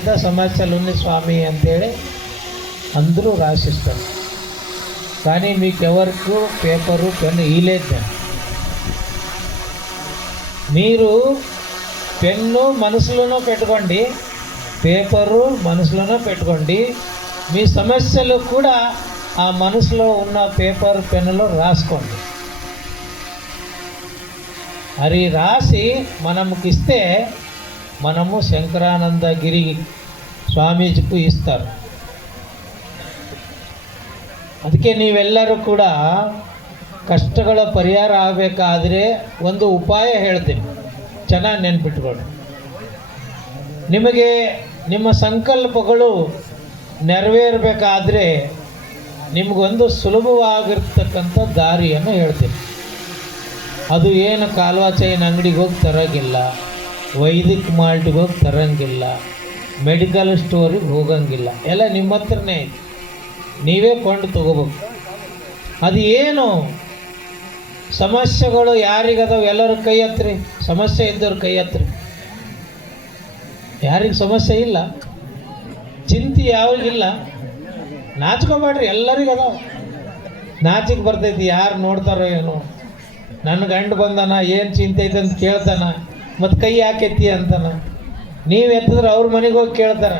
ఇంత సమస్యలు ఉన్నాయి స్వామి అంతేಳಿ అందరూ రాసిస్తారు. కానీ మీకు ఎవరికి పేపరు పెన్ను ఇలేదు. మీరు పెన్ను మనసులోనో పెట్టుకోండి, పేపరు మనసులోనో పెట్టుకోండి. మీ సమస్యలు కూడా ఆ మనసులో ఉన్న పేపర్ పెన్నులో రాసుకోండి. అది రాసి మనకి ఇస్తే మనము ಶಂಕರಾನಂದಗಿರಿ ಸ್ವಾಮೀಜಿಗೂ ಇಸ್ತಾರೆ. ಅದಕ್ಕೆ ನೀವೆಲ್ಲರೂ ಕೂಡ ಕಷ್ಟಗಳ ಪರಿಹಾರ ಆಗಬೇಕಾದ್ರೆ ಒಂದು ಉಪಾಯ ಹೇಳ್ತೀನಿ, ಚೆನ್ನಾಗಿ ನೆನ್ಪಿಟ್ಕೊಳ್ಳಿ. ನಿಮಗೆ ನಿಮ್ಮ ಸಂಕಲ್ಪಗಳು ನೆರವೇರಬೇಕಾದ್ರೆ ನಿಮಗೊಂದು ಸುಲಭವಾಗಿರ್ತಕ್ಕಂಥ ದಾರಿಯನ್ನು ಹೇಳ್ತೀನಿ. ಅದು ಏನು ಕಾಲ್ವಾಚೈನ ಅಂಗಡಿಗೆ ಹೋಗಿ ತರೋಂಗಿಲ್ಲ, ವೈದಿಕ ಮಾಲ್ಟಿಗೆ ಹೋಗಿ ತರೋಂಗಿಲ್ಲ, ಮೆಡಿಕಲ್ ಸ್ಟೋರಿಗೆ ಹೋಗಂಗಿಲ್ಲ, ಎಲ್ಲ ನಿಮ್ಮ ಹತ್ರನೇ ಐತಿ, ನೀವೇ ಕೊಂಡು ತಗೋಬೇಕು. ಅದು ಏನು ಸಮಸ್ಯೆಗಳು ಯಾರಿಗದಾವ ಎಲ್ಲರೂ ಕೈ ಹತ್ರಿ, ಸಮಸ್ಯೆ ಇದ್ದವ್ರು ಕೈ ಹತ್ರಿ. ಯಾರಿಗೆ ಸಮಸ್ಯೆ ಇಲ್ಲ, ಚಿಂತೆ ಯಾರಿಗಿಲ್ಲ, ನಾಚ್ಕೋಬೇಡ್ರಿ, ಎಲ್ಲರಿಗೂ ಅದಾವ. ನಾಚಿಗೆ ಬರ್ತೈತಿ, ಯಾರು ನೋಡ್ತಾರೋ ಏನೋ. ನನ್ನ ಗಂಡು ಬಂದಾನ, ಏನು ಚಿಂತೆ ಐತೆ ಅಂತ ಕೇಳ್ತಾನ, ಮತ್ತು ಕೈ ಯಾಕೆತ್ತಿ ಅಂತಾನ. ನೀವು ಎತ್ತಿದ್ರೆ ಅವ್ರ ಮನೆಗೆ ಹೋಗಿ ಕೇಳ್ತಾರೆ,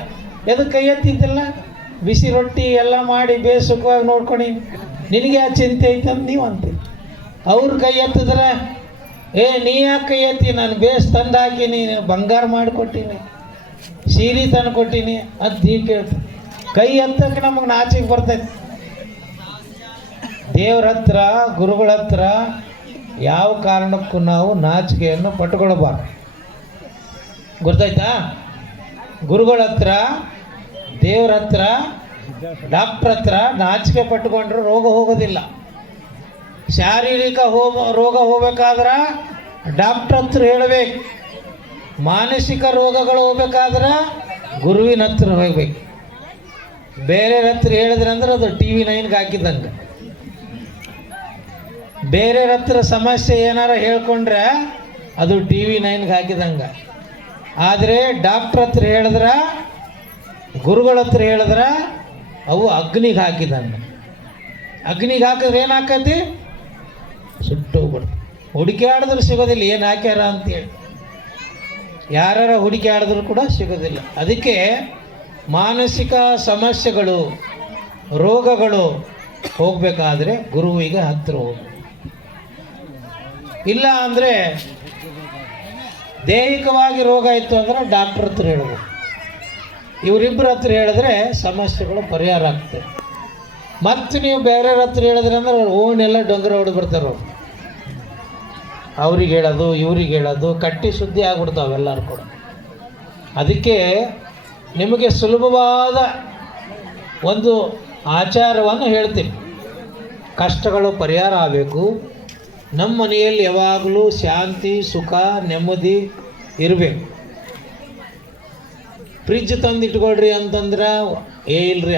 ಎದಕ್ಕೆ ಕೈ ಎತ್ತಿದ್ದಿಲ್ಲ, ಬಿಸಿ ರೊಟ್ಟಿ ಎಲ್ಲ ಮಾಡಿ ಬೇಸುಖವಾಗಿ ನೋಡ್ಕೊಂಡು ನಿನಗೆ ಯಾವ ಚಿಂತೆ ಐತೆ ಅಂತ ನೀವು ಅಂತೀರಿ. ಅವ್ರ ಕೈ ಎತ್ತಿದ್ರೆ ನೀ ಯಾಕೆ ಕೈ ಎತ್ತಿ, ನಾನು ಬೇಸ್ ತಂದು ಹಾಕೀನಿ, ಬಂಗಾರ ಮಾಡಿಕೊಟ್ಟೀನಿ, ಸೀರೆ ತಂದು ಕೊಟ್ಟೀನಿ ಅಂತ ನೀವು ಕೇಳ್ತೀವಿ. ಕೈ ಎತ್ತಕ್ಕೆ ನಮಗೆ ನಾಚಿಗೆ ಬರ್ತೈತಿ. ದೇವ್ರ ಹತ್ರ, ಗುರುಗಳ ಹತ್ರ ಯಾವ ಕಾರಣಕ್ಕೂ ನಾವು ನಾಚಿಕೆಯನ್ನು ಪಟ್ಕೊಳ್ಬಾರ್ದು. ಗೊತ್ತಾಯ್ತಾ? ಗುರುಗಳ ಹತ್ರ, ದೇವ್ರ ಹತ್ರ, ಡಾಕ್ಟ್ರ್ ಹತ್ರ ನಾಚಿಕೆ ಪಟ್ಟುಕೊಂಡ್ರೆ ರೋಗ ಹೋಗೋದಿಲ್ಲ. ಶಾರೀರಿಕ ರೋಗ ಹೋಗ್ಬೇಕಾದ್ರೆ ಡಾಕ್ಟ್ರ್ ಹತ್ರ ಹೇಳಬೇಕು. ಮಾನಸಿಕ ರೋಗಗಳು ಹೋಗ್ಬೇಕಾದ್ರೆ ಗುರುವಿನ ಹತ್ರ ಹೋಗ್ಬೇಕು. ಬೇರೆ ಹತ್ರ ಹೇಳಿದ್ರೆ ಅಂದ್ರೆ ಅದು TV9ಗೆ ಹಾಕಿದಂಗೆ. ಬೇರೆ ಹತ್ರ ಸಮಸ್ಯೆ ಏನಾರ ಹೇಳ್ಕೊಂಡ್ರೆ ಅದು TV9ಗೆ ಹಾಕಿದಂಗೆ. ಆದರೆ ಡಾಕ್ಟ್ರ್ ಹತ್ರ ಹೇಳಿದ್ರೆ, ಗುರುಗಳ ಹತ್ರ ಹೇಳಿದ್ರೆ ಅವು ಅಗ್ನಿಗೆ ಹಾಕಿದಂಗೆ. ಅಗ್ನಿಗೆ ಹಾಕಿದ್ರೆ ಏನು ಹಾಕತಿ, ಸುಟ್ಟು ಹೋಗ್ಬಿಡ್ತು. ಹುಡುಕಾಡಿದ್ರೆ ಸಿಗೋದಿಲ್ಲ ಏನು ಹಾಕ್ಯಾರ ಅಂತೇಳಿ. ಯಾರು ಹುಡುಕಾಡಿದ್ರು ಕೂಡ ಸಿಗೋದಿಲ್ಲ. ಅದಕ್ಕೆ ಮಾನಸಿಕ ಸಮಸ್ಯೆಗಳು, ರೋಗಗಳು ಹೋಗಬೇಕಾದ್ರೆ ಗುರುವಿಗೆ ಹತ್ತಿರ ಹೋಗಬೇಕು. ಇಲ್ಲ ಅಂದರೆ ದೈಹಿಕವಾಗಿ ರೋಗ ಇತ್ತು ಅಂದರೆ ಡಾಕ್ಟ್ರ್ ಹತ್ರ ಹೇಳ್ಬೇಕು. ಇವರಿಬ್ಬರ ಹತ್ರ ಹೇಳಿದ್ರೆ ಸಮಸ್ಯೆಗಳು ಪರಿಹಾರ ಆಗ್ತವೆ. ಮತ್ತು ನೀವು ಬೇರೆಯವ್ರ ಹತ್ರ ಹೇಳಿದ್ರೆ ಅಂದ್ರೆ ಅವ್ರು ಓಣೆಲ್ಲ ಡೊಂಗರ ಹೊಡೆದ್ಬಿಡ್ತಾರೆ. ಅವ್ರು ಅವ್ರಿಗೆ ಹೇಳೋದು, ಇವ್ರಿಗೆ ಹೇಳೋದು, ಕಟ್ಟಿ ಸುದ್ದಿ ಆಗ್ಬಿಡ್ತಾವೆ ಎಲ್ಲರೂ ಕೂಡ. ಅದಕ್ಕೆ ನಿಮಗೆ ಸುಲಭವಾದ ಒಂದು ಆಚಾರವನ್ನು ಹೇಳ್ತೀನಿ. ಕಷ್ಟಗಳು ಪರಿಹಾರ ಆಗಬೇಕು. ನಮ್ಮ ಮನೆಯಲ್ಲಿ ಯಾವಾಗಲೂ ಶಾಂತಿ, ಸುಖ, ನೆಮ್ಮದಿ ಇರಬೇಕು. ಫ್ರಿಜ್ ತಂದು ಇಟ್ಕೊಳ್ರಿ ಅಂತಂದ್ರೆ ಇಲ್ರಿ